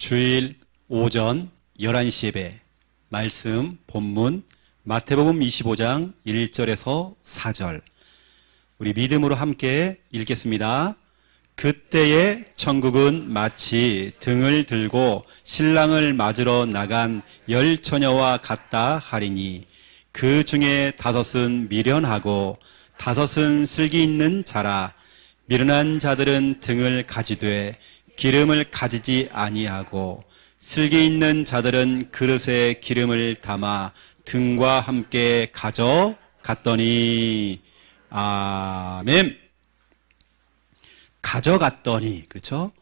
주일 오전 11시 예배 말씀 본문 마태복음 25장 1절에서 4절 우리 믿음으로 함께 읽겠습니다. 그때의 천국은 마치 등을 들고 신랑을 맞으러 나간 10처녀와 같다 하리니 그 중에 5은 미련하고 5은 슬기 있는 자라. 미련한 자들은 등을 가지되 기름을 가지지 아니하고 슬기 있는 자들은 그릇에 기름을 담아 등과 함께 가져갔더니. 아멘. 가져갔더니, 그렇죠?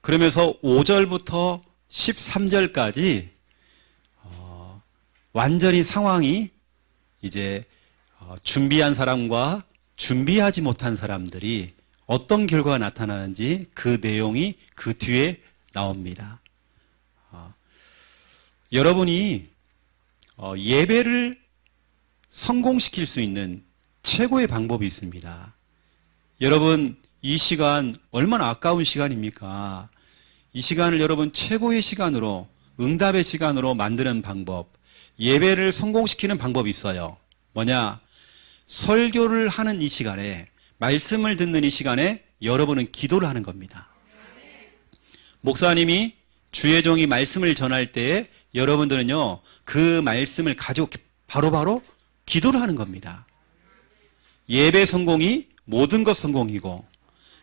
그러면서 5절부터 13절까지 완전히 상황이 이제 준비한 사람과 준비하지 못한 사람들이 어떤 결과가 나타나는지 그 내용이 그 뒤에 나옵니다. 여러분이 예배를 성공시킬 수 있는 최고의 방법이 있습니다. 여러분, 이 시간 얼마나 아까운 시간입니까? 이 시간을 여러분 최고의 시간으로, 응답의 시간으로 만드는 방법, 예배를 성공시키는 방법이 있어요. 뭐냐? 설교를 하는 이 시간에, 말씀을 듣는 이 시간에 여러분은 기도를 하는 겁니다. 목사님이, 주의 종이 말씀을 전할 때에 여러분들은요, 그 말씀을 가지고 바로바로 기도를 하는 겁니다. 예배 성공이 모든 것 성공이고,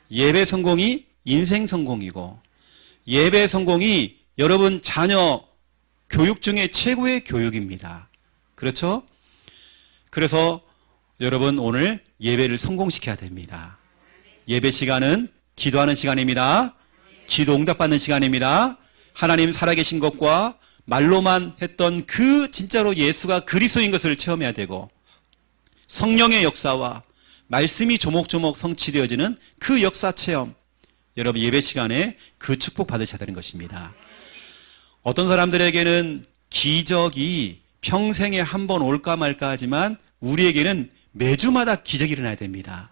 예배 성공이 인생 성공이고, 예배 성공이 여러분 자녀 교육 중에 최고의 교육입니다. 그렇죠? 그래서 여러분 오늘 예배를 성공시켜야 됩니다. 예배 시간은 기도하는 시간입니다. 기도 응답받는 시간입니다. 하나님 살아계신 것과 말로만 했던 그 진짜로 예수가 그리스도인 것을 체험해야 되고, 성령의 역사와 말씀이 조목조목 성취되어지는 그 역사 체험, 여러분 예배 시간에 그 축복 받으셔야 되는 것입니다. 어떤 사람들에게는 기적이 평생에 한 번 올까 말까 하지만 우리에게는 매주마다 기적이 일어나야 됩니다.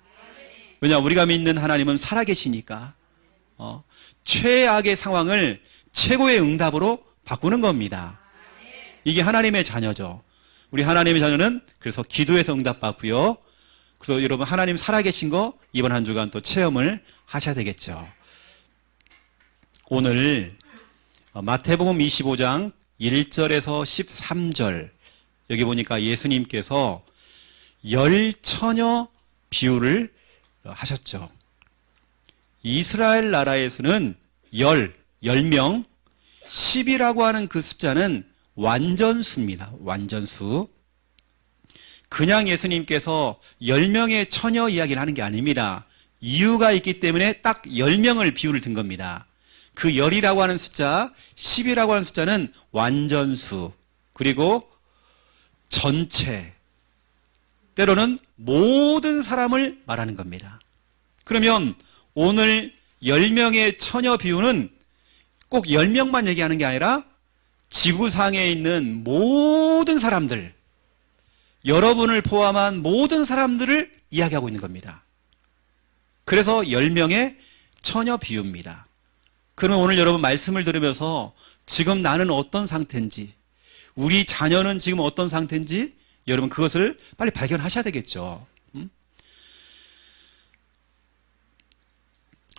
왜냐, 우리가 믿는 하나님은 살아계시니까 최악의 상황을 최고의 응답으로 바꾸는 겁니다. 이게 하나님의 자녀죠. 우리 하나님의 자녀는 그래서 기도해서 응답받고요. 그래서 여러분 하나님 살아계신 거 이번 한 주간 또 체험을 하셔야 되겠죠. 오늘 마태복음 25장 1절에서 13절 여기 보니까 예수님께서 10처녀 비유를 하셨죠. 이스라엘 나라에서는 10명, 10이라고 하는 그 숫자는 완전수입니다. 완전수. 그냥 예수님께서 10명의 처녀 이야기를 하는 게 아닙니다. 이유가 있기 때문에 딱 10명을 비유를 든 겁니다. 그 10이라고 하는 숫자, 10이라고 하는 숫자는 완전수, 그리고 전체, 때로는 모든 사람을 말하는 겁니다. 그러면 오늘 10명의 처녀 비유는 꼭 10명만 얘기하는 게 아니라 지구상에 있는 모든 사람들, 여러분을 포함한 모든 사람들을 이야기하고 있는 겁니다. 그래서 10명의 처녀 비유입니다. 그러면 오늘 여러분 말씀을 들으면서 지금 나는 어떤 상태인지, 우리 자녀는 지금 어떤 상태인지 여러분 그것을 빨리 발견하셔야 되겠죠.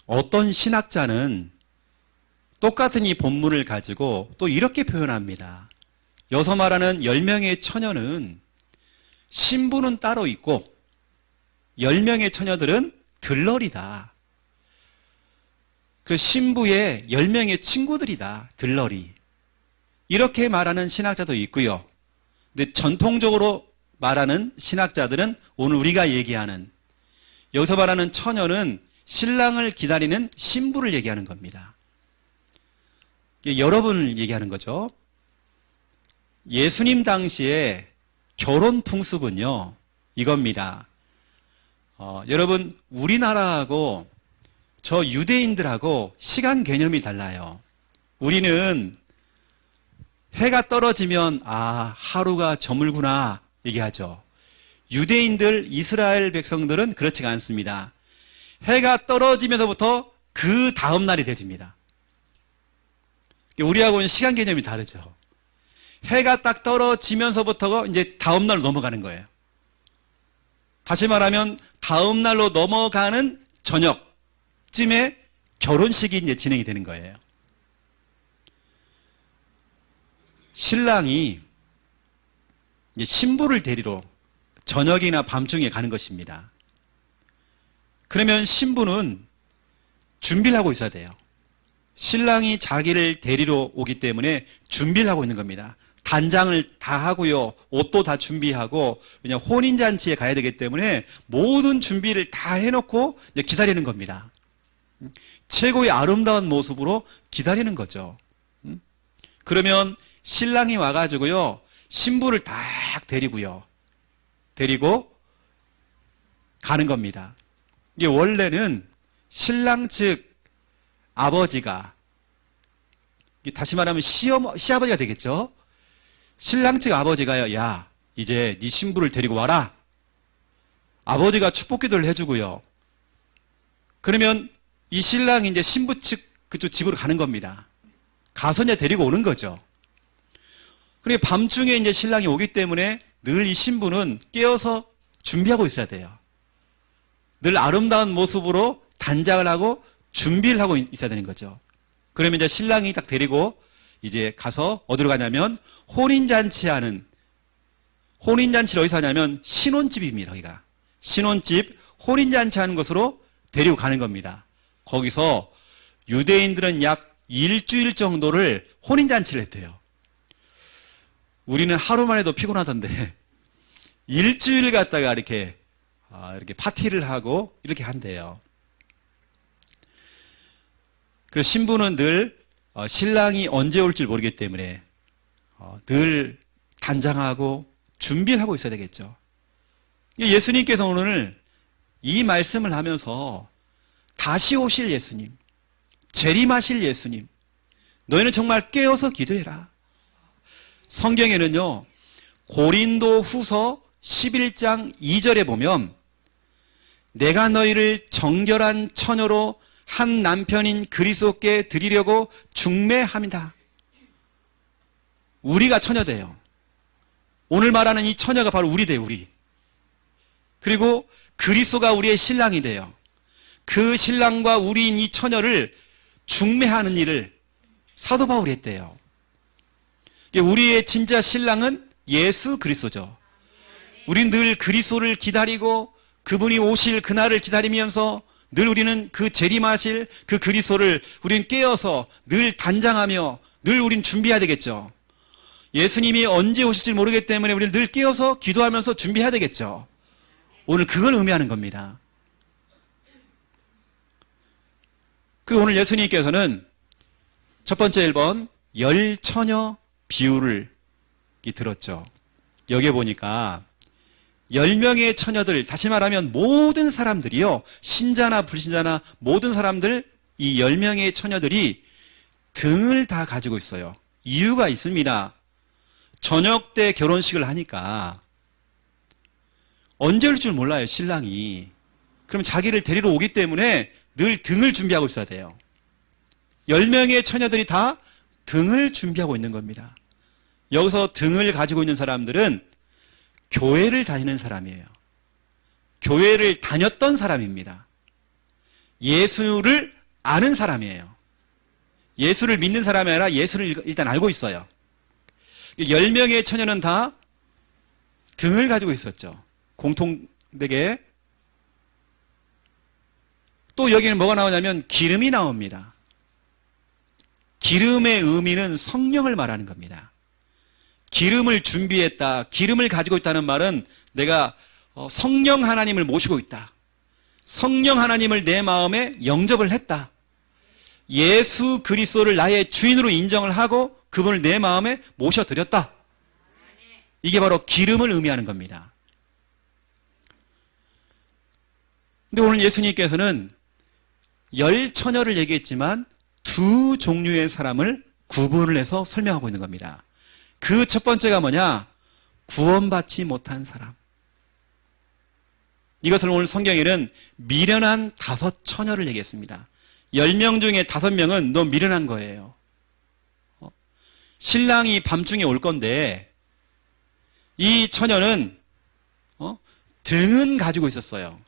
어떤 신학자는 똑같은 이 본문을 가지고 또 이렇게 표현합니다. 여기서 말하는 10명의 처녀는 신부는 따로 있고 10명의 처녀들은 들러리다. 그 신부의 10명의 친구들이다. 들러리. 이렇게 말하는 신학자도 있고요. 근데 전통적으로 말하는 신학자들은 오늘 우리가 얘기하는, 여기서 말하는 처녀는 신랑을 기다리는 신부를 얘기하는 겁니다. 여러분을 얘기하는 거죠. 예수님 당시에 결혼 풍습은요, 이겁니다. 여러분, 우리나라하고 저 유대인들하고 시간 개념이 달라요. 우리는 해가 떨어지면 하루가 저물구나 얘기하죠. 유대인들, 이스라엘 백성들은 그렇지가 않습니다. 해가 떨어지면서부터 그 다음 날이 되집니다. 우리하고는 시간 개념이 다르죠. 해가 딱 떨어지면서부터 이제 다음 날로 넘어가는 거예요. 다시 말하면 다음 날로 넘어가는 저녁쯤에 결혼식이 이제 진행이 되는 거예요. 신랑이 이제 신부를 데리러 저녁이나 밤중에 가는 것입니다. 그러면 신부는 준비를 하고 있어야 돼요. 신랑이 자기를 데리러 오기 때문에 준비를 하고 있는 겁니다. 단장을 다 하고요. 옷도 다 준비하고, 왜냐하면 혼인잔치에 가야 되기 때문에 모든 준비를 다 해놓고 이제 기다리는 겁니다. 최고의 아름다운 모습으로 기다리는 거죠. 그러면 신랑이 와가지고요. 신부를 딱 데리고 가는 겁니다. 이게 원래는 신랑 측 아버지가, 다시 말하면 시아버지가 되겠죠. 신랑 측 아버지가요, 야, 이제 네 신부를 데리고 와라. 아버지가 축복 기도를 해주고요. 그러면 이 신랑이 이제 신부 측 그쪽 집으로 가는 겁니다. 가서 이제 데리고 오는 거죠. 그러니까 밤중에 이제 신랑이 오기 때문에 늘 이 신부는 깨어서 준비하고 있어야 돼요. 늘 아름다운 모습으로 단장을 하고 준비를 하고 있어야 되는 거죠. 그러면 이제 신랑이 딱 데리고 이제 가서 어디로 가냐면 혼인잔치를 어디서 하냐면 신혼집입니다. 여기가 신혼집 혼인잔치 하는 곳으로 데리고 가는 겁니다. 거기서 유대인들은 약 일주일 정도를 혼인잔치를 했대요. 우리는 하루만 해도 피곤하던데 일주일 갔다가 이렇게 파티를 하고 이렇게 한대요. 그래서 신부는 늘 신랑이 언제 올 줄 모르기 때문에 늘 단장하고 준비를 하고 있어야 되겠죠. 예수님께서 오늘 이 말씀을 하면서 다시 오실 예수님, 재림하실 예수님, 너희는 정말 깨어서 기도해라. 성경에는요, 고린도 후서 11장 2절에 보면 내가 너희를 정결한 처녀로 한 남편인 그리스도께 드리려고 중매합니다. 우리가 처녀돼요. 오늘 말하는 이 처녀가 바로 우리 돼요, 우리. 그리고 그리스도가 우리의 신랑이 돼요. 그 신랑과 우리인 이 처녀를 중매하는 일을 사도 바울이 했대요. 우리의 진짜 신랑은 예수 그리스도죠. 우린 늘 그리스도를 기다리고 그분이 오실 그날을 기다리면서 늘 우리는 그 재림하실 그 그리스도를 우린 깨어서 늘 단장하며 늘 우린 준비해야 되겠죠. 예수님이 언제 오실지 모르기 때문에 우리는 늘 깨어서 기도하면서 준비해야 되겠죠. 오늘 그걸 의미하는 겁니다. 그 오늘 예수님께서는 첫 번째 1번 열처녀 비유를 들었죠. 여기에 보니까 10명의 처녀들, 다시 말하면 모든 사람들이요, 신자나 불신자나 모든 사람들, 이 10명의 처녀들이 등을 다 가지고 있어요. 이유가 있습니다. 저녁 때 결혼식을 하니까 언제 올 줄 몰라요, 신랑이. 그럼 자기를 데리러 오기 때문에 늘 등을 준비하고 있어야 돼요. 10명의 처녀들이 다 등을 준비하고 있는 겁니다. 여기서 등을 가지고 있는 사람들은 교회를 다니는 사람이에요. 교회를 다녔던 사람입니다. 예수를 아는 사람이에요. 예수를 믿는 사람이 아니라 예수를 일단 알고 있어요. 10명의 처녀는 다 등을 가지고 있었죠. 공통되게. 또 여기는 뭐가 나오냐면 기름이 나옵니다. 기름의 의미는 성령을 말하는 겁니다. 기름을 준비했다, 기름을 가지고 있다는 말은 내가 성령 하나님을 모시고 있다. 성령 하나님을 내 마음에 영접을 했다. 예수 그리스도를 나의 주인으로 인정을 하고 그분을 내 마음에 모셔드렸다. 이게 바로 기름을 의미하는 겁니다. 근데 오늘 예수님께서는 열처녀를 얘기했지만 두 종류의 사람을 구분을 해서 설명하고 있는 겁니다. 그 첫 번째가 뭐냐? 구원받지 못한 사람. 이것을 오늘 성경에는 미련한 5 처녀를 얘기했습니다. 10명 중에 5명은 너 미련한 거예요. 신랑이 밤중에 올 건데 이 처녀는 등은 가지고 있었어요.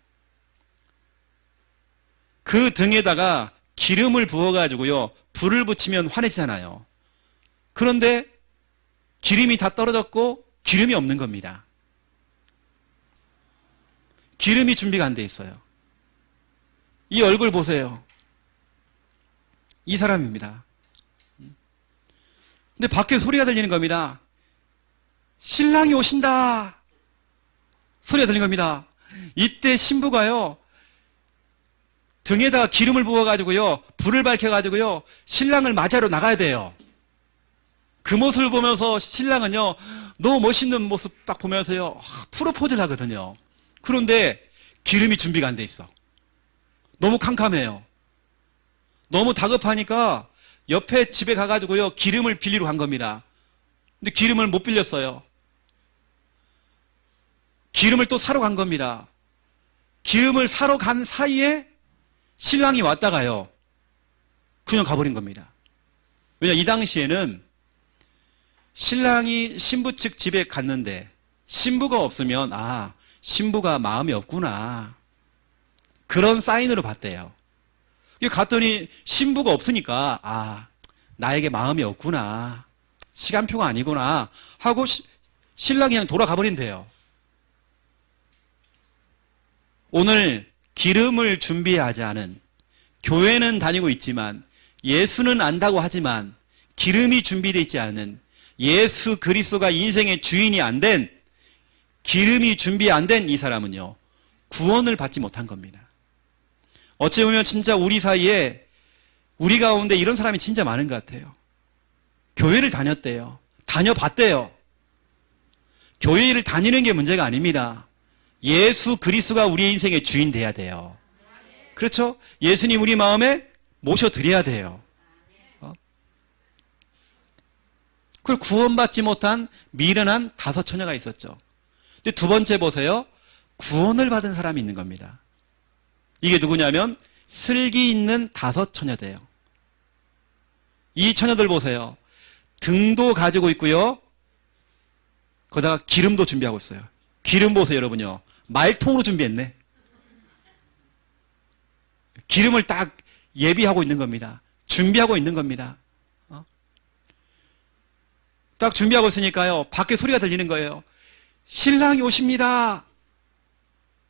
그 등에다가 기름을 부어가지고요, 불을 붙이면 환해지잖아요. 그런데 기름이 다 떨어졌고 기름이 없는 겁니다. 기름이 준비가 안 돼 있어요. 이 얼굴 보세요. 이 사람입니다. 근데 밖에 소리가 들리는 겁니다. 신랑이 오신다. 소리가 들린 겁니다. 이때 신부가요, 등에다가 기름을 부어가지고요, 불을 밝혀가지고요, 신랑을 맞이하러 나가야 돼요. 그 모습을 보면서 신랑은요, 너무 멋있는 모습 딱 보면서요, 프로포즈를 하거든요. 그런데 기름이 준비가 안 돼 있어. 너무 캄캄해요. 너무 다급하니까 옆에 집에 가가지고요, 기름을 빌리러 간 겁니다. 근데 기름을 못 빌렸어요. 기름을 또 사러 간 겁니다. 기름을 사러 간 사이에 신랑이 왔다가요, 그냥 가버린 겁니다. 왜냐, 이 당시에는 신랑이 신부 측 집에 갔는데 신부가 없으면 신부가 마음이 없구나, 그런 사인으로 봤대요. 갔더니 신부가 없으니까 나에게 마음이 없구나, 시간표가 아니구나 하고 신랑이 그냥 돌아가 버린대요. 오늘 기름을 준비하지 않은, 교회는 다니고 있지만 예수는 안다고 하지만 기름이 준비되어 있지 않은, 예수 그리스도가 인생의 주인이 안 된, 기름이 준비 안 된 이 사람은요, 구원을 받지 못한 겁니다. 어찌 보면 진짜 우리 사이에, 우리 가운데 이런 사람이 진짜 많은 것 같아요. 교회를 다녔대요. 다녀봤대요. 교회를 다니는 게 문제가 아닙니다. 예수 그리스도가 우리 인생의 주인 돼야 돼요. 그렇죠? 예수님 우리 마음에 모셔드려야 돼요. 그걸 구원받지 못한 미련한 5 처녀가 있었죠. 근데 두 번째 보세요. 구원을 받은 사람이 있는 겁니다. 이게 누구냐면 슬기 있는 5 처녀대요. 이 처녀들 보세요. 등도 가지고 있고요, 거기다가 기름도 준비하고 있어요. 기름 보세요, 여러분요. 말통으로 준비했네. 기름을 딱 예비하고 있는 겁니다. 준비하고 있는 겁니다. 딱 준비하고 있으니까요, 밖에 소리가 들리는 거예요. 신랑이 오십니다.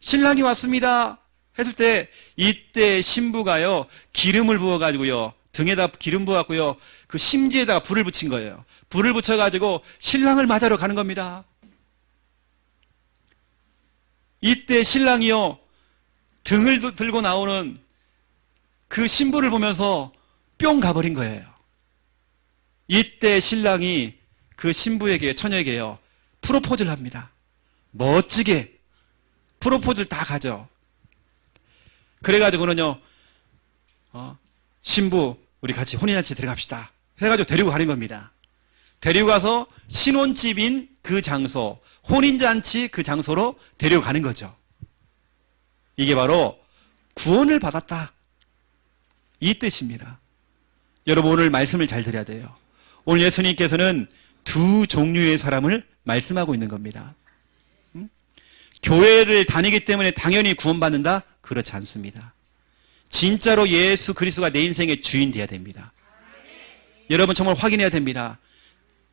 신랑이 왔습니다. 했을 때, 이때 신부가요, 기름을 부어가지고요, 등에다 기름 부어갖고요, 그 심지에다가 불을 붙인 거예요. 불을 붙여가지고 신랑을 맞으러 가는 겁니다. 이때 신랑이요, 등을 들고 나오는 그 신부를 보면서 뿅 가버린 거예요. 이때 신랑이 그 신부에게, 처녀에게요, 프로포즈를 합니다. 멋지게 프로포즈를 다 가죠. 그래가지고는요, 신부 우리 같이 혼인잔치 들어갑시다 해가지고 데리고 가는 겁니다. 데리고 가서 신혼집인 그 장소, 혼인잔치 그 장소로 데리고 가는 거죠. 이게 바로 구원을 받았다, 이 뜻입니다. 여러분, 오늘 말씀을 잘 들어야 돼요. 오늘 예수님께서는 2 종류의 사람을 말씀하고 있는 겁니다. 교회를 다니기 때문에 당연히 구원받는다? 그렇지 않습니다. 진짜로 예수 그리스도가 내 인생의 주인 되어야 됩니다. 여러분, 정말 확인해야 됩니다.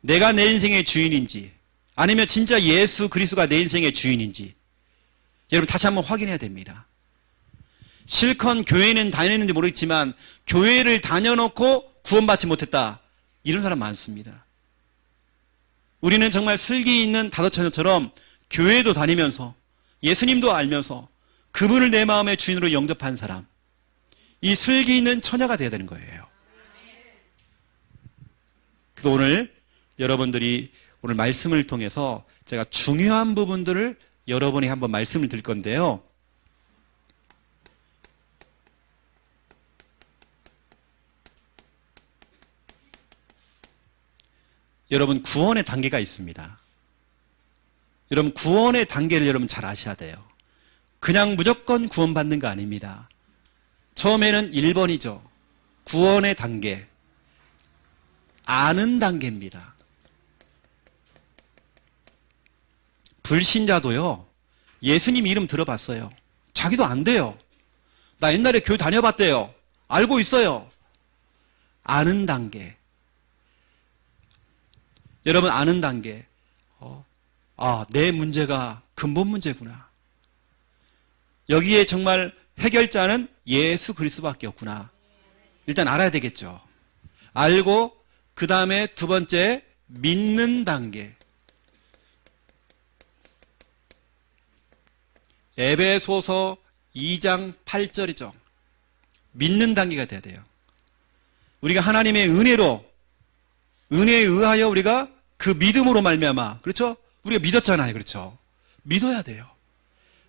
내가 내 인생의 주인인지, 아니면 진짜 예수 그리스도가 내 인생의 주인인지, 여러분 다시 한번 확인해야 됩니다. 실컷 교회는 다니는지 모르겠지만 교회를 다녀놓고 구원받지 못했다, 이런 사람 많습니다. 우리는 정말 슬기 있는 5 처녀처럼 교회도 다니면서 예수님도 알면서 그분을 내 마음의 주인으로 영접한 사람, 이 슬기 있는 처녀가 되어야 되는 거예요. 그래서 오늘 여러분들이 오늘 말씀을 통해서 제가 중요한 부분들을 여러분이 한번 말씀을 드릴 건데요. 여러분, 구원의 단계가 있습니다. 여러분, 구원의 단계를 여러분 잘 아셔야 돼요. 그냥 무조건 구원받는 거 아닙니다. 처음에는 1번이죠. 구원의 단계. 아는 단계입니다. 불신자도요, 예수님 이름 들어봤어요. 자기도 안 돼요. 나 옛날에 교회 다녀봤대요. 알고 있어요. 아는 단계. 여러분, 아는 단계. 내 문제가 근본 문제구나. 여기에 정말 해결자는 예수 그리스도밖에 없구나. 일단 알아야 되겠죠. 알고 그 다음에 두 번째, 믿는 단계. 에베소서 2장 8절이죠. 믿는 단계가 돼야 돼요. 우리가 하나님의 은혜에 의하여 우리가 그 믿음으로 말미암아, 그렇죠? 우리가 믿었잖아요. 그렇죠? 믿어야 돼요.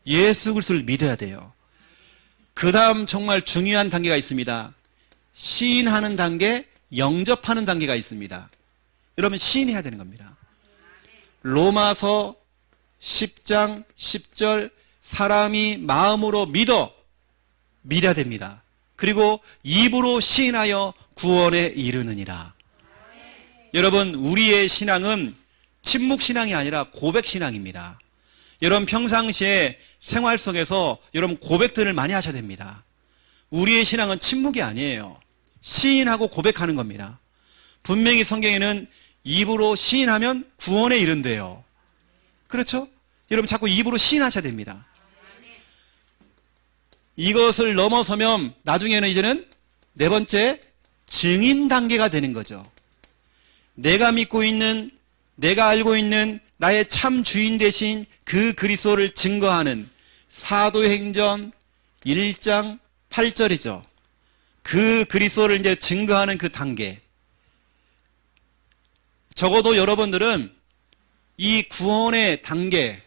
예수 그리스도를 믿어야 돼요. 그 다음 정말 중요한 단계가 있습니다. 시인하는 단계, 영접하는 단계가 있습니다. 여러분, 시인해야 되는 겁니다. 로마서 10장 10절, 사람이 마음으로 믿어야 됩니다. 그리고 입으로 시인하여 구원에 이르느니라. 여러분, 우리의 신앙은 침묵신앙이 아니라 고백신앙입니다. 여러분, 평상시에 생활 속에서 여러분 고백들을 많이 하셔야 됩니다. 우리의 신앙은 침묵이 아니에요. 시인하고 고백하는 겁니다. 분명히 성경에는 입으로 시인하면 구원에 이른대요. 그렇죠? 여러분, 자꾸 입으로 시인하셔야 됩니다. 이것을 넘어서면 나중에는 이제는 네 번째, 증인 단계가 되는 거죠. 내가 믿고 있는, 내가 알고 있는 나의 참 주인 되신 그 그리스도를 증거하는 사도행전 1장 8절이죠. 그 그리스도를 이제 증거하는 그 단계. 적어도 여러분들은 이 구원의 단계,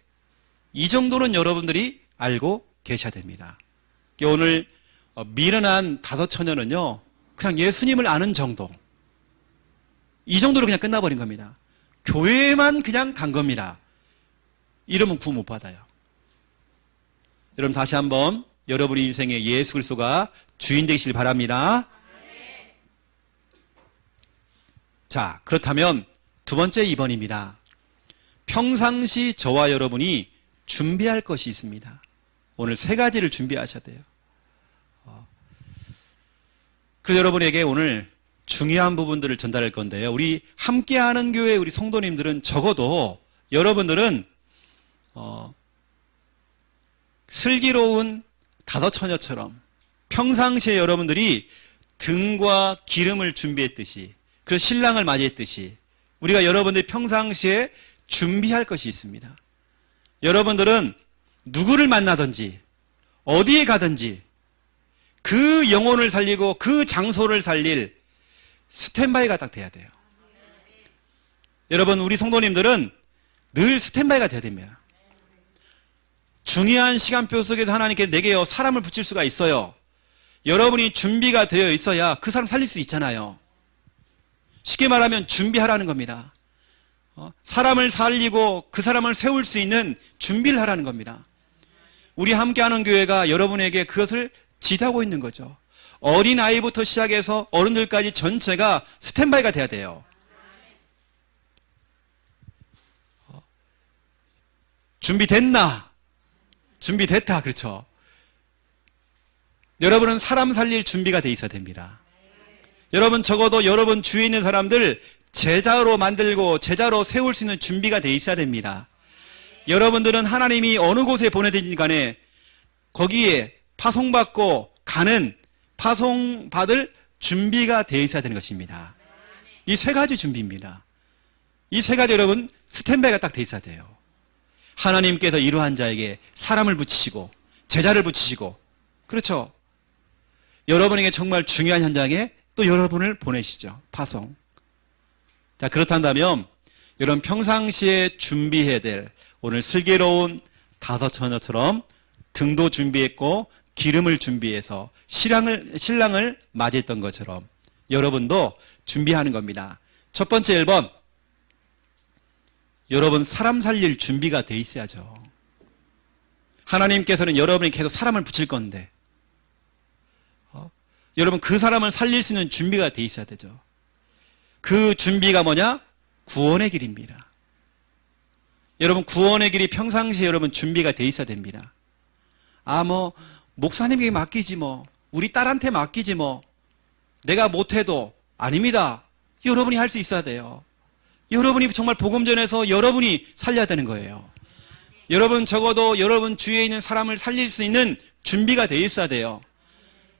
이 정도는 여러분들이 알고 계셔야 됩니다. 오늘 미련한 다섯 처녀는요, 그냥 예수님을 아는 정도, 이 정도로 그냥 끝나버린 겁니다. 교회만 그냥 간 겁니다. 이러면 구원 못 받아요. 여러분, 다시 한번 여러분의 인생에 예수 그리스도가 주인 되시길 바랍니다. 자, 그렇다면 두 번째 2번입니다. 평상시 저와 여러분이 준비할 것이 있습니다. 오늘 세 가지를 준비하셔야 돼요. 그래서 여러분에게 오늘 중요한 부분들을 전달할 건데요. 우리 함께하는 교회 우리 성도님들은 적어도 여러분들은 슬기로운 다섯 처녀처럼 평상시에 여러분들이 등과 기름을 준비했듯이, 그 신랑을 맞이했듯이 우리가 여러분들이 평상시에 준비할 것이 있습니다. 여러분들은 누구를 만나든지 어디에 가든지 그 영혼을 살리고 그 장소를 살릴 스탠바이가 딱 돼야 돼요. 여러분, 우리 성도님들은 늘 스탠바이가 돼야 됩니다. 중요한 시간표 속에서 하나님께 내게 사람을 붙일 수가 있어요. 여러분이 준비가 되어 있어야 그 사람 살릴 수 있잖아요. 쉽게 말하면 준비하라는 겁니다. 사람을 살리고 그 사람을 세울 수 있는 준비를 하라는 겁니다. 우리 함께하는 교회가 여러분에게 그것을 지도하고 있는 거죠. 어린아이부터 시작해서 어른들까지 전체가 스탠바이가 돼야 돼요. 준비됐나? 준비됐다. 그렇죠? 여러분은 사람 살릴 준비가 돼 있어야 됩니다. 여러분, 적어도 여러분 주위에 있는 사람들 제자로 만들고 제자로 세울 수 있는 준비가 돼 있어야 됩니다. 여러분들은 하나님이 어느 곳에 보내든지 간에 거기에 파송받고 가는, 파송받을 준비가 되어 있어야 되는 것입니다. 이 세 가지 준비입니다. 이 세 가지 여러분 스탠바이가 딱 되어 있어야 돼요. 하나님께서 이러한 자에게 사람을 붙이시고 제자를 붙이시고, 그렇죠? 여러분에게 정말 중요한 현장에 또 여러분을 보내시죠. 파송. 자, 그렇다면 여러분 평상시에 준비해야 될 오늘 슬기로운 다섯 처녀처럼 등도 준비했고 기름을 준비해서 신랑을 맞이했던 것처럼 여러분도 준비하는 겁니다. 첫 번째 1번, 여러분 사람 살릴 준비가 돼 있어야죠. 하나님께서는 여러분이 계속 사람을 붙일 건데 여러분 그 사람을 살릴 수 있는 준비가 돼 있어야 되죠. 그 준비가 뭐냐? 구원의 길입니다. 여러분, 구원의 길이 평상시에 여러분 준비가 돼 있어야 됩니다. 목사님에게 맡기지 우리 딸한테 맡기지 내가 못해도. 아닙니다. 여러분이 할 수 있어야 돼요. 여러분이 정말 복음 전해서 여러분이 살려야 되는 거예요. 여러분, 적어도 여러분 주위에 있는 사람을 살릴 수 있는 준비가 돼 있어야 돼요.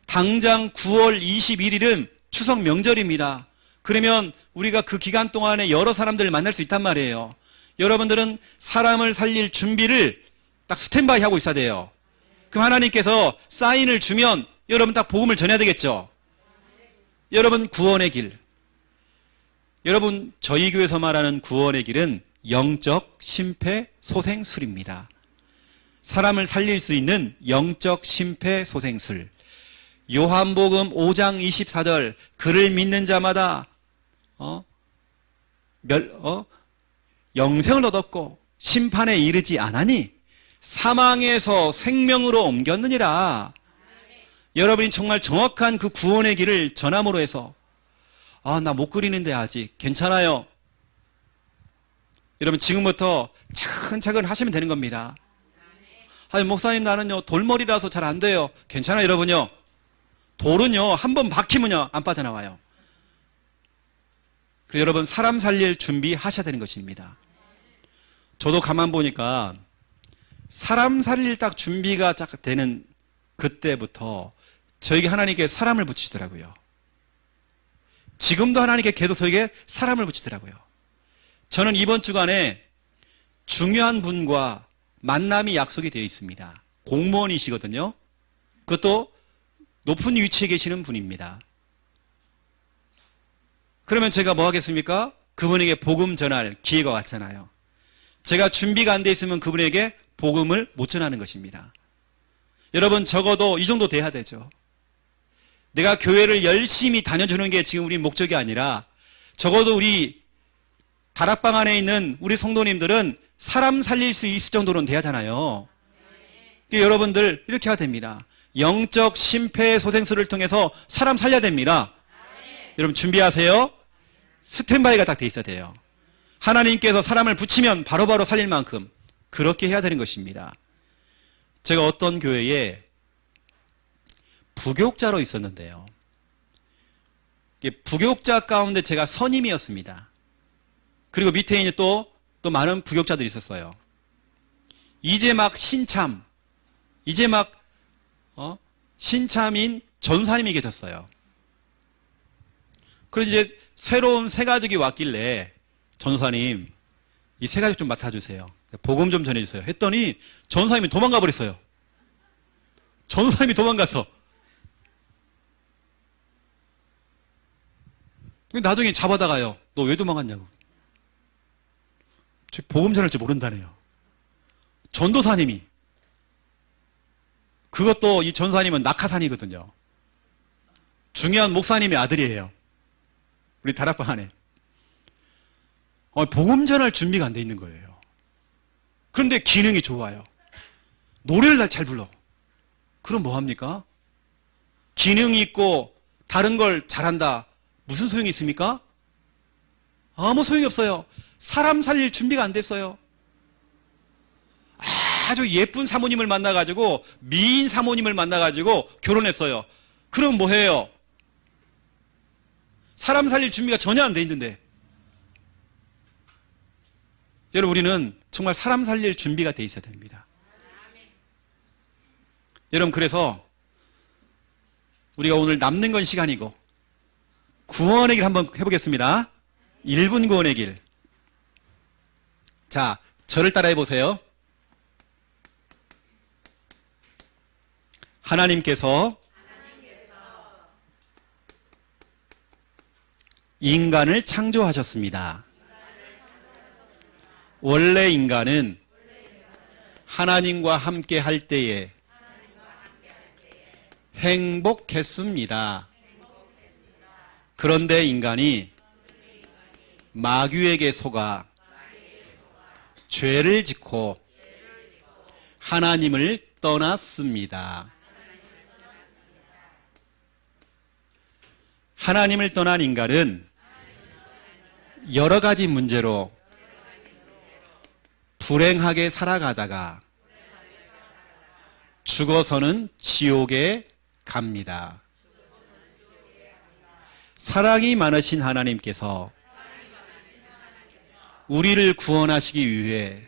당장 9월 21일은 추석 명절입니다. 그러면 우리가 그 기간 동안에 여러 사람들을 만날 수 있단 말이에요. 여러분들은 사람을 살릴 준비를 딱 스탠바이 하고 있어야 돼요. 그럼 하나님께서 사인을 주면 여러분 딱 복음을 전해야 되겠죠. 여러분, 구원의 길. 여러분, 저희 교회에서 말하는 구원의 길은 영적 심폐소생술입니다. 사람을 살릴 수 있는 영적 심폐소생술. 요한복음 5장 24절, 그를 믿는 자마다 영생을 얻었고 심판에 이르지 않으니 사망에서 생명으로 옮겼느니라. 여러분이 정말 정확한 그 구원의 길을 전함으로 해서 나 못 그리는데 아직 괜찮아요. 여러분, 지금부터 차근차근 하시면 되는 겁니다. 목사님, 나는요 돌머리라서 잘 안 돼요. 괜찮아요. 여러분요, 돌은요 한번 박히면요 안 빠져나와요. 그래서 여러분, 사람 살릴 준비하셔야 되는 것입니다. 저도 가만 보니까 사람 살릴 딱 준비가 딱 되는 그때부터 저에게 하나님께 사람을 붙이시더라고요. 지금도 하나님께 계속 저에게 사람을 붙이더라고요. 저는 이번 주간에 중요한 분과 만남이 약속이 되어 있습니다. 공무원이시거든요. 그것도 높은 위치에 계시는 분입니다. 그러면 제가 뭐 하겠습니까? 그분에게 복음 전할 기회가 왔잖아요. 제가 준비가 안 돼 있으면 그분에게 복음을 못 전하는 것입니다. 여러분, 적어도 이 정도 돼야 되죠. 내가 교회를 열심히 다녀주는 게 지금 우리 목적이 아니라 적어도 우리 다락방 안에 있는 우리 성도님들은 사람 살릴 수 있을 정도로는 돼야 하잖아요. 여러분들 이렇게 해야 됩니다. 영적 심폐소생술을 통해서 사람 살려야 됩니다. 여러분, 준비하세요. 스탠바이가 딱 돼 있어야 돼요. 하나님께서 사람을 붙이면 바로바로 살릴 만큼 그렇게 해야 되는 것입니다. 제가 어떤 교회에 부교육자로 있었는데요. 부교육자 가운데 제가 선임이었습니다. 그리고 밑에 이제 또 많은 부교육자들이 있었어요. 이제 막 신참인 전사님이 계셨어요. 그래서 이제 새로운 새 가족이 왔길래 전사님, 이 새 가족 좀 맡아주세요. 복음 좀 전해주세요. 했더니 전사님이 도망가 버렸어요. 전사님이 도망갔어. 나중에 잡아다가요. 너 왜 도망갔냐고. 저 복음 전할 줄 모른다네요. 전도사님이. 그것도 이 전사님은 낙하산이거든요. 중요한 목사님의 아들이에요. 우리 다락방 안에. 복음 전할 준비가 안 돼 있는 거예요. 그런데 기능이 좋아요. 노래를 잘 불러. 그럼 뭐합니까? 기능이 있고 다른 걸 잘한다. 무슨 소용이 있습니까? 아무 소용이 없어요. 사람 살릴 준비가 안 됐어요. 아주 예쁜 사모님을 만나가지고 미인 사모님을 만나가지고 결혼했어요. 그럼 뭐해요? 사람 살릴 준비가 전혀 안 돼 있는데. 여러분, 우리는 정말 사람 살릴 준비가 돼 있어야 됩니다. 여러분, 그래서 우리가 오늘 남는 건 시간이고 구원의 길 한번 해보겠습니다. 1분 구원의 길. 자, 저를 따라해 보세요. 하나님께서 인간을 창조하셨습니다. 원래 인간은 하나님과 함께 할 때에 행복했습니다. 그런데 인간이 마귀에게 속아 죄를 짓고 하나님을 떠났습니다. 하나님을 떠난 인간은 여러 가지 문제로 불행하게 살아가다가 죽어서는 지옥에 갑니다. 사랑이 많으신 하나님께서 우리를 구원하시기 위해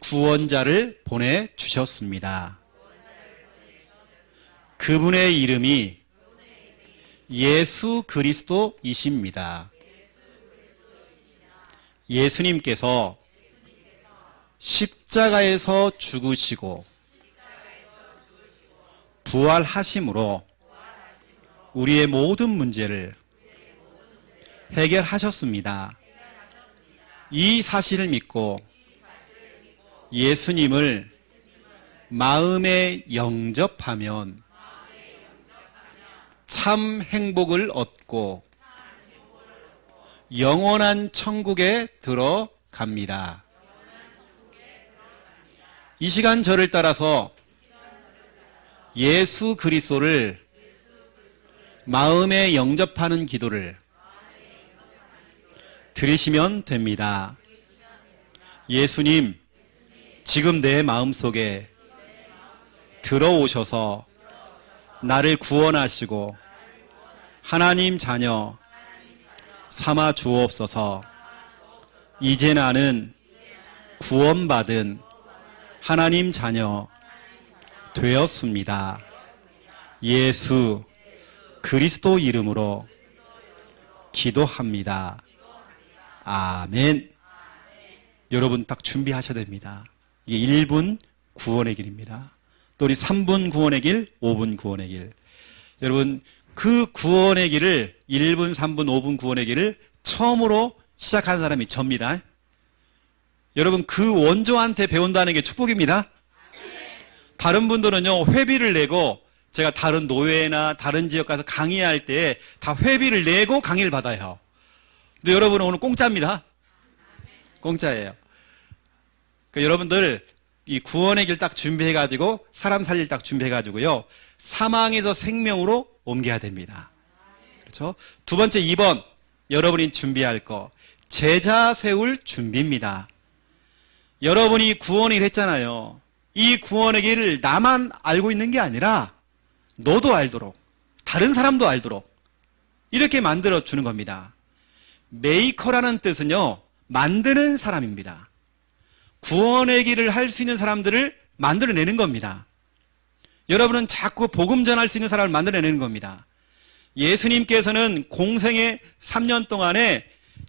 구원자를 보내주셨습니다. 그분의 이름이 예수 그리스도이십니다. 예수님께서 십자가에서 죽으시고 부활하심으로 우리의 모든 문제를 해결하셨습니다. 이 사실을 믿고 예수님을 마음에 영접하면 참 행복을 얻고 영원한 천국에 들어갑니다. 이 시간 저를 따라서 예수 그리스도를 마음에 영접하는 기도를 드리시면 됩니다. 예수님, 지금 내 마음속에 들어오셔서 나를 구원하시고 하나님 자녀 삼아 주옵소서. 이제 나는 구원받은 하나님 자녀 되었습니다. 예수 그리스도 이름으로 기도합니다. 아멘. 여러분 딱 준비하셔야 됩니다. 이게 1분 구원의 길입니다. 또 우리 3분 구원의 길, 5분 구원의 길. 여러분 그 구원의 길을 1분, 3분, 5분 구원의 길을 처음으로 시작한 사람이 접니다. 여러분 그 원조한테 배운다는 게 축복입니다. 다른 분들은요 회비를 내고, 제가 다른 노예나 다른 지역 가서 강의할 때 다 회비를 내고 강의를 받아요. 근데 여러분은 오늘 공짜입니다. 공짜예요. 그러니까 여러분들 이 구원의 길 딱 준비해가지고 사람 살릴 딱 준비해가지고요 사망에서 생명으로 옮겨야 됩니다. 그렇죠? 두 번째 2번 여러분이 준비할 거 제자 세울 준비입니다. 여러분이 구원의 길 했잖아요. 이 구원의 길을 나만 알고 있는 게 아니라 너도 알도록, 다른 사람도 알도록 이렇게 만들어 주는 겁니다. 메이커라는 뜻은요 만드는 사람입니다. 구원의 길을 할 수 있는 사람들을 만들어내는 겁니다. 여러분은 자꾸 복음 전할 수 있는 사람을 만들어내는 겁니다. 예수님께서는 공생의 3년 동안에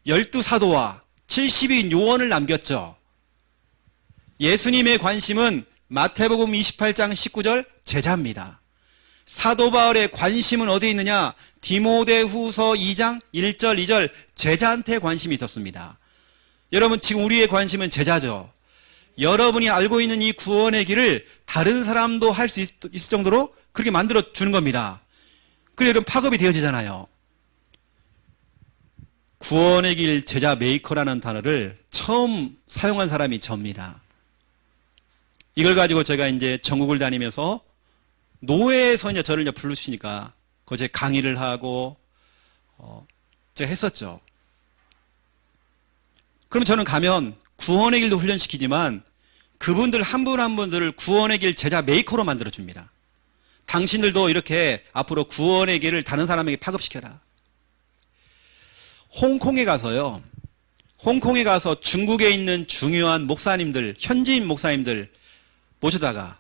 12사도와 70인 요원을 남겼죠. 예수님의 관심은 마태복음 28장 19절 제자입니다. 사도 바울의 관심은 어디에 있느냐? 디모데후서 2장 1절 2절 제자한테 관심이 있었습니다. 여러분 지금 우리의 관심은 제자죠. 여러분이 알고 있는 이 구원의 길을 다른 사람도 할 수 있을 정도로 그렇게 만들어 주는 겁니다. 그래 여러분 파급이 되어지잖아요. 구원의 길 제자 메이커라는 단어를 처음 사용한 사람이 접니다. 이걸 가지고 제가 이제 전국을 다니면서 노회에서 이제 저를 이제 부르시니까 거기에 강의를 하고 제가 했었죠. 그럼 저는 가면 구원의 길도 훈련시키지만 그분들 한 분 한 분들을 구원의 길 제자 메이커로 만들어줍니다. 당신들도 이렇게 앞으로 구원의 길을 다른 사람에게 파급시켜라. 홍콩에 가서요. 홍콩에 가서 중국에 있는 중요한 목사님들, 현지인 목사님들 모셔다가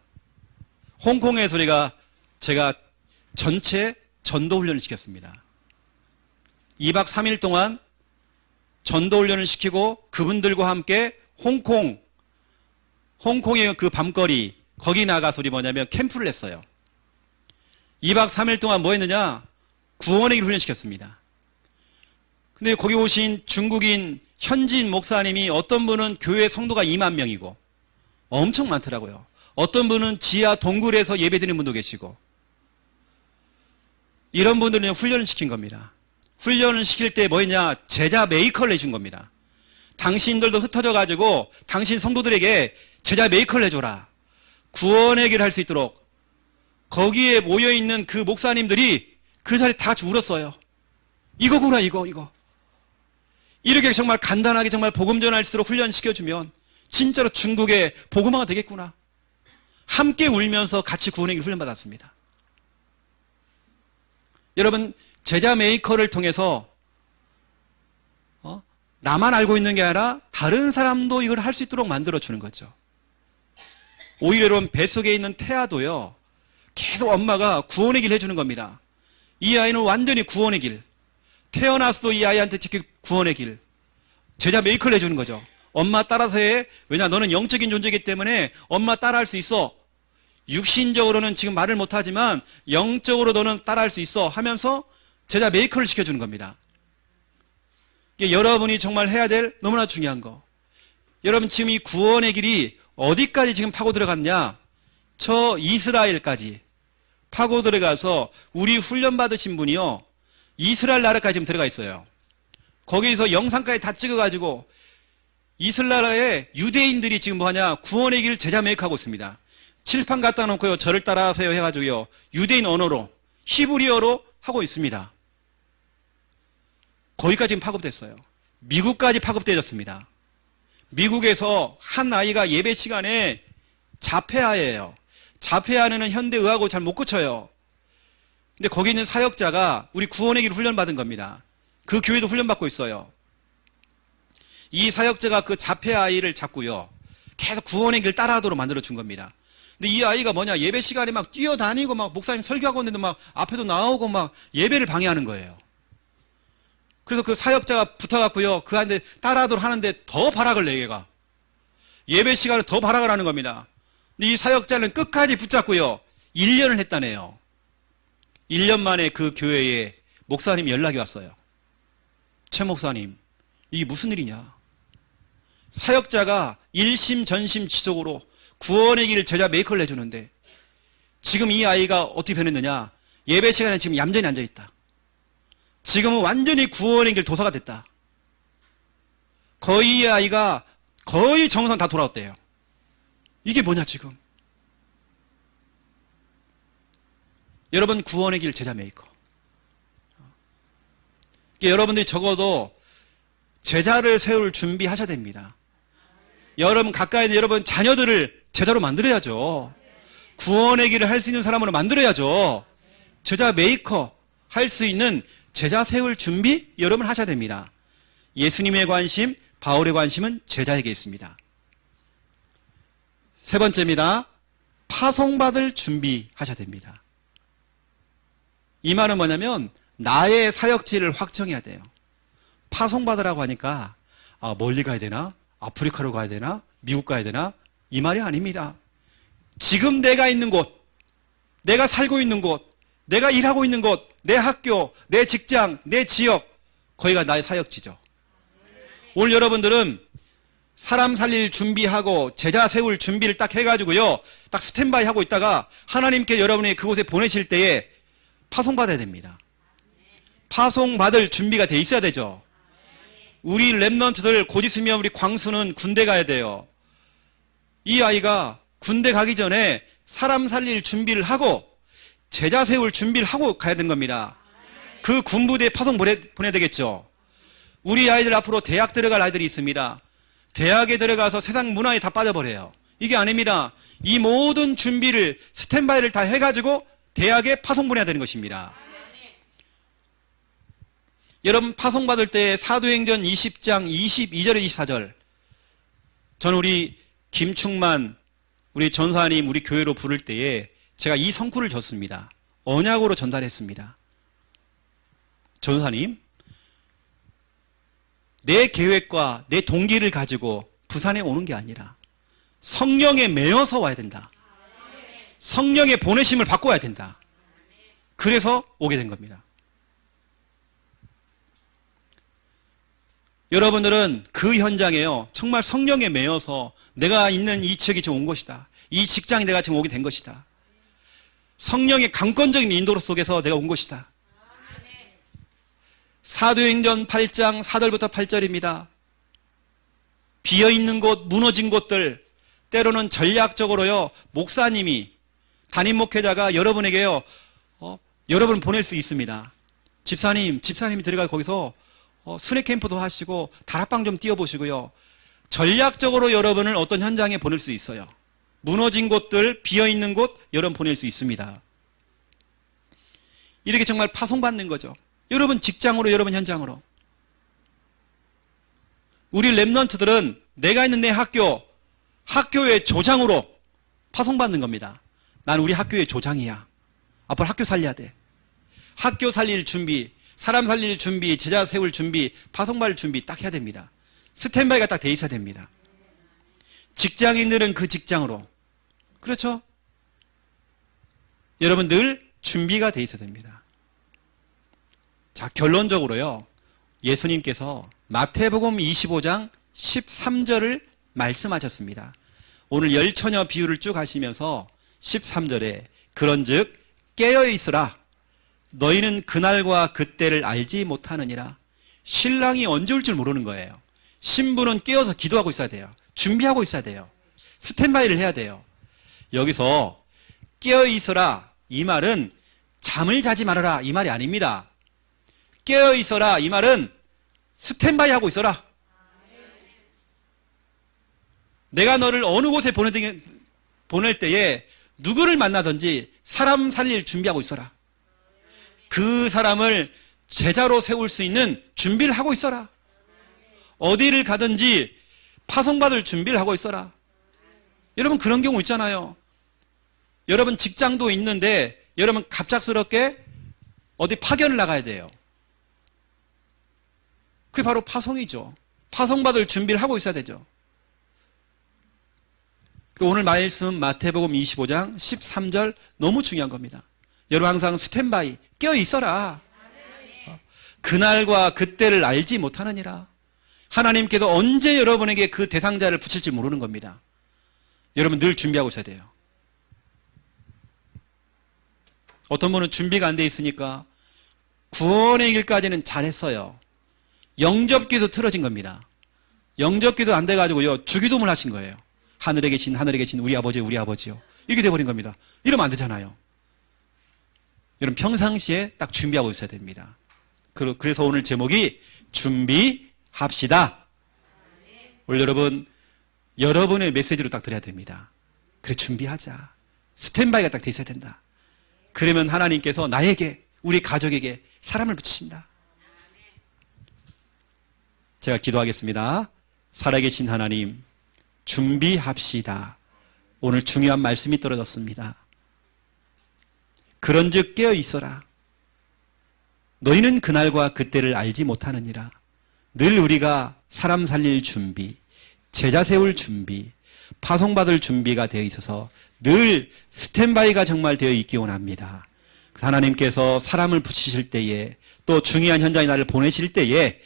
홍콩에서 제가 전체 전도 훈련을 시켰습니다. 2박 3일 동안 전도 훈련을 시키고 그분들과 함께 홍콩의 그 밤거리 거기 나가서 우리 뭐냐면 캠프를 했어요. 2박 3일 동안 뭐 했느냐? 구원의 길 훈련시켰습니다. 근데 거기 오신 중국인 현지인 목사님이 어떤 분은 교회 성도가 2만 명이고 엄청 많더라고요. 어떤 분은 지하 동굴에서 예배드리는 분도 계시고 이런 분들은 훈련을 시킨 겁니다. 훈련을 시킬 때 뭐였냐? 제자 메이커를 해준 겁니다. 당신들도 흩어져가지고 당신 성도들에게 제자 메이커를 해줘라. 구원의 길을 할 수 있도록. 거기에 모여있는 그 목사님들이 그 자리에 다 같이 울었어요. 이거구나 이거. 이렇게 정말 간단하게 정말 복음 전할 수 있도록 훈련시켜주면 진짜로 중국의 복음화가 되겠구나. 함께 울면서 같이 구원의 길 훈련받았습니다. 여러분, 제자 메이커를 통해서 나만 알고 있는 게 아니라 다른 사람도 이걸 할 수 있도록 만들어주는 거죠. 오히려 여러분, 뱃속에 있는 태아도요, 계속 엄마가 구원의 길 해주는 겁니다. 이 아이는 완전히 구원의 길. 태어나서도 이 아이한테 지금 구원의 길. 제자 메이커를 해주는 거죠. 엄마 따라서 해. 왜냐, 너는 영적인 존재이기 때문에 엄마 따라할 수 있어. 육신적으로는 지금 말을 못하지만 영적으로 너는 따라할 수 있어 하면서 제자 메이커를 시켜주는 겁니다. 이게 여러분이 정말 해야 될 너무나 중요한 거. 여러분, 지금 이 구원의 길이 어디까지 지금 파고 들어갔냐? 저 이스라엘까지 파고 들어가서 우리 훈련받으신 분이요, 이스라엘 나라까지 지금 들어가 있어요. 거기서 영상까지 다 찍어가지고 이스라엘의 유대인들이 지금 뭐하냐? 구원의 길 제자 메이크하고 있습니다. 칠판 갖다 놓고요, 저를 따라하세요 해가지고요, 유대인 언어로, 히브리어로 하고 있습니다. 거기까지 지금 파급됐어요. 미국까지 파급되어졌습니다. 미국에서 한 아이가 예배 시간에 자폐아예요. 자폐아는 현대의학으로 잘 못 고쳐요. 근데 거기 있는 사역자가 우리 구원의 길 훈련받은 겁니다. 그 교회도 훈련받고 있어요. 이 사역자가 그 자폐아이를 잡고요, 계속 구원의 길 따라하도록 만들어준 겁니다. 근데 이 아이가 뭐냐, 예배 시간에 막 뛰어다니고 막 목사님 설교하고 있는데 막 앞에도 나오고 막 예배를 방해하는 거예요. 그래서 그 사역자가 붙어갖고요, 그한테 따라하도록 하는데 더 발악을 내, 얘가. 예배 시간에 더 발악을 하는 겁니다. 근데 이 사역자는 끝까지 붙잡고요, 1년을 했다네요. 1년 만에 그 교회에 목사님이 연락이 왔어요. 최 목사님, 이게 무슨 일이냐? 사역자가 일심 전심 지속으로 구원의 길을 제자 메이커를 해주는데 지금 이 아이가 어떻게 변했느냐? 예배 시간에 지금 얌전히 앉아있다. 지금은 완전히 구원의 길 도사가 됐다. 거의 이 아이가 거의 정상 다 돌아왔대요. 이게 뭐냐 지금? 여러분, 구원의 길 제자 메이커. 여러분들이 적어도 제자를 세울 준비하셔야 됩니다. 여러분 가까이 있는 여러분 자녀들을 제자로 만들어야죠. 구원의 길을 할 수 있는 사람으로 만들어야죠. 제자 메이커 할 수 있는 제자 세울 준비 여러분 하셔야 됩니다. 예수님의 관심, 바울의 관심은 제자에게 있습니다. 세 번째입니다. 파송받을 준비하셔야 됩니다. 이 말은 뭐냐면 나의 사역지를 확정해야 돼요. 파송받으라고 하니까 멀리 가야 되나? 아프리카로 가야 되나? 미국 가야 되나? 이 말이 아닙니다. 지금 내가 있는 곳, 내가 살고 있는 곳, 내가 일하고 있는 곳, 내 학교, 내 직장, 내 지역, 거기가 나의 사역지죠. 오늘 여러분들은 사람 살릴 준비하고 제자 세울 준비를 딱 해가지고요, 딱 스탠바이 하고 있다가 하나님께 여러분이 그곳에 보내실 때에 파송받아야 됩니다. 파송받을 준비가 돼 있어야 되죠. 우리 랩런트들 곧 있으면 우리 광수는 군대 가야 돼요. 이 아이가 군대 가기 전에 사람 살릴 준비를 하고 제자 세울 준비를 하고 가야 되는 겁니다. 그 군부대에 파송 보내야 되겠죠. 우리 아이들 앞으로 대학 들어갈 아이들이 있습니다. 대학에 들어가서 세상 문화에 다 빠져버려요. 이게 아닙니다. 이 모든 준비를 스탠바이를 다 해가지고 대학에 파송 보내야 되는 것입니다. 여러분, 파송받을 때 사도행전 20장 22절에 24절, 저는 우리 김충만 우리 전사님 우리 교회로 부를 때에 제가 이 성구를 줬습니다. 언약으로 전달했습니다. 전사님, 내 계획과 내 동기를 가지고 부산에 오는 게 아니라 성령에 매여서 와야 된다. 성령의 보내심을 받고 와야 된다. 그래서 오게 된 겁니다. 여러분들은 그 현장에요, 정말 성령에 매여서 내가 있는 이 지역이 지금 온 것이다. 이 직장이 내가 지금 오게 된 것이다. 성령의 강권적인 인도 속에서 내가 온 것이다. 사도행전 8장 4절부터 8절입니다. 비어있는 곳, 무너진 곳들, 때로는 전략적으로요, 목사님이, 담임 목회자가 여러분에게요, 여러분을 보낼 수 있습니다. 집사님이 들어가 거기서 순회 캠프도 하시고 다락방 좀 뛰어보시고요. 전략적으로 여러분을 어떤 현장에 보낼 수 있어요. 무너진 곳들, 비어있는 곳 여러분 보낼 수 있습니다. 이렇게 정말 파송받는 거죠. 여러분 직장으로, 여러분 현장으로. 우리 랩런트들은 내가 있는 내 학교의 조장으로 파송받는 겁니다. 난 우리 학교의 조장이야. 앞으로 학교 살려야 돼. 학교 살릴 준비, 사람 살릴 준비, 제자 세울 준비, 파송받을 준비 딱 해야 됩니다. 스탠바이가 딱 돼 있어야 됩니다. 직장인들은 그 직장으로. 그렇죠? 여러분 늘 준비가 돼 있어야 됩니다. 자, 결론적으로요. 예수님께서 마태복음 25장 13절을 말씀하셨습니다. 오늘 열처녀 비유를 쭉 하시면서 13절에 그런즉 깨어 있으라. 너희는 그날과 그때를 알지 못하느니라. 신랑이 언제 올 줄 모르는 거예요. 신부는 깨어서 기도하고 있어야 돼요. 준비하고 있어야 돼요. 스탠바이를 해야 돼요. 여기서 깨어 있어라 이 말은 잠을 자지 말아라 이 말이 아닙니다. 깨어 있어라 이 말은 스탠바이 하고 있어라. 내가 너를 어느 곳에 보낼 때에 누구를 만나든지 사람 살릴 준비하고 있어라. 그 사람을 제자로 세울 수 있는 준비를 하고 있어라. 어디를 가든지 파송받을 준비를 하고 있어라. 여러분 그런 경우 있잖아요. 여러분 직장도 있는데 여러분 갑작스럽게 어디 파견을 나가야 돼요. 그게 바로 파송이죠. 파송받을 준비를 하고 있어야 되죠. 오늘 말씀 마태복음 25장 13절 너무 중요한 겁니다. 여러분 항상 스탠바이 깨어 있어라. 그날과 그때를 알지 못하느니라. 하나님께서 언제 여러분에게 그 대상자를 붙일지 모르는 겁니다. 여러분 늘 준비하고 있어야 돼요. 어떤 분은 준비가 안 돼 있으니까 구원의 길까지는 잘했어요. 영접기도 틀어진 겁니다. 영접기도 안 돼가지고요 주기도문을 하신 거예요. 하늘에 계신 우리 아버지요. 이렇게 돼버린 겁니다. 이러면 안 되잖아요. 여러분 평상시에 딱 준비하고 있어야 됩니다. 그래서 오늘 제목이 준비합시다. 오늘 여러분의 메시지로 딱 드려야 됩니다. 그래 준비하자. 스탠바이가 딱 돼 있어야 된다. 그러면 하나님께서 나에게 우리 가족에게 사람을 붙이신다. 제가 기도하겠습니다. 살아계신 하나님 준비합시다. 오늘 중요한 말씀이 떨어졌습니다. 그런즉 깨어 있어라. 너희는 그날과 그때를 알지 못하느니라. 늘 우리가 사람 살릴 준비, 제자 세울 준비, 파송받을 준비가 되어 있어서 늘 스탠바이가 정말 되어 있기 원합니다. 하나님께서 사람을 붙이실 때에 또 중요한 현장에 나를 보내실 때에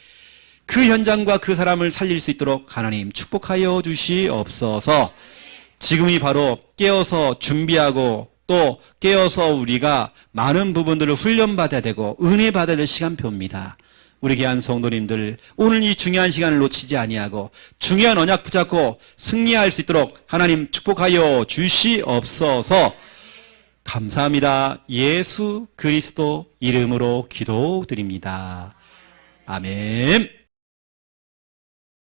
그 현장과 그 사람을 살릴 수 있도록 하나님 축복하여 주시옵소서. 지금이 바로 깨어서 준비하고 또 깨어서 우리가 많은 부분들을 훈련받아야 되고 은혜 받아야 될 시간표입니다. 우리 귀한 성도님들 오늘 이 중요한 시간을 놓치지 아니하고 중요한 언약 붙잡고 승리할 수 있도록 하나님 축복하여 주시옵소서. 감사합니다. 예수 그리스도 이름으로 기도드립니다. 아멘.